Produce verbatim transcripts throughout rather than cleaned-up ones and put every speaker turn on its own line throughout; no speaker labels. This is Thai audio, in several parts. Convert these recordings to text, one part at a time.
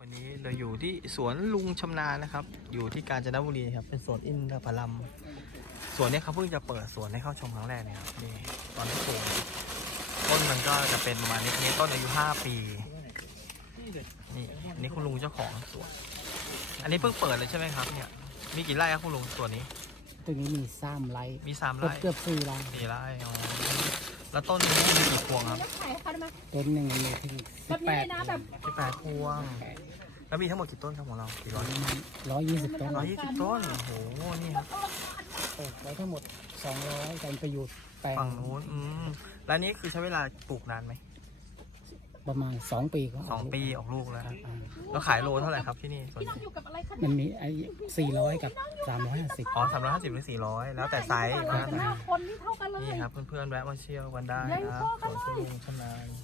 วันนี้เราอยู่ที่สวนลุงชำนาญนะครับอยู่ที่กาญจนบุรีครับเป็นสวนอินทผลัมสวนนี้เขาเพิ่งจะเปิดสวนให้เข้าชมครั้งแรกนะครับนี่ตอนที่ปลูกต้นมันก็จะเป็นประมาณนี้นี้ต้นอายุห้าปีนี่อันนี้คุณลุงเจ้าของสวนอันนี้เพิ่งเปิดเลยใช่ไหมครับเนี่ยมีกี่ไร่ครับคุณลุงสวนนี้
ตัวนี้มีสามไร่
มีสามไร่
เกือบสี่ไร่
สี่ไร่อ๋อแล้วต้นนี้มีกี่พวงครับ
ต้นหนึ่งมีถึงสิบแปด
สิบแปดพวงแล้วมีทั้งหมดกี่ต้นครับของเรากี่ร้อย
ร้อยยี่สิบต้น
ร้อยยี่สิบต้นโอ้โหนี่ครับ
ปลูกไว้ทั้งหมดสองร้อยการประยุทธ์แปลง
ฝั่งนู้นอืมแล้วนี้คือใช้เวลาปลูกนานไหม
ประมาณสองปีก็
สองปีออกลูกแล้วเราขายโลเท่าไหร่ครับที่นี่ส่วนใหญ่
มันมีไอ้สี่ร้อยกับสามร้อยห้าสิบ
อ๋อสามร้อยห้าสิบหรือสี่ร้อยแล้วแต่ไซส์นะนี่ครับเพื่อนๆแวะมาเที่ยวกันได้นะครับสวนคุณลุงชำนาญ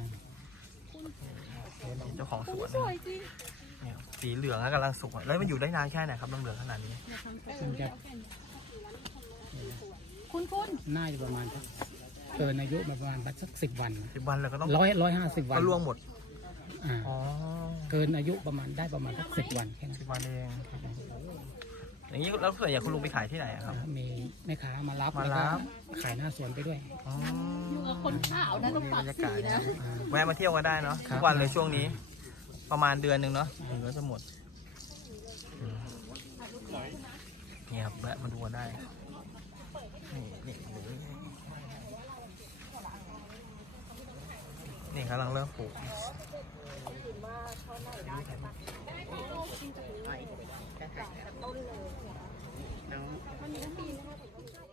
เจ้าของสวนเนี่ยสีเหลืองกำลังสุกแล้วมันอยู่ได้นานแค่ไหนครับน้ำเหลืองขนาดนี้
คุณคุณน่าจะประมาณเกินอายุประมาณสักสิบวัน
สิบวันเลยก็ต้อง
ร้อยร้อยห้าสิบวัน
ก็ล่วงหมด
อ๋อเกินอายุประมาณได้ประมาณสักสิบวันแค่นั้น
สิบวันเองอย่างนี้แล้วส่วนใหญ่คุณลุงไปขายที่ไหนครับ
มีแม่ค้ามารับมารับขายหน้าสวนไปด้วย
อยู่กับคนข่าวนะต้องปรับสีนะ
แวะมาเที่ยวกันได้เนาะทุกวันเลยช่วงนี้ประมาณเดือนหนึ่งเนาะถึงก็จะหมดนี่ครับแวะมาดูได้นี่นี่นี่กำลังเริ่มปลูก
ต้นเลยมันมีทั้งปีนะคะ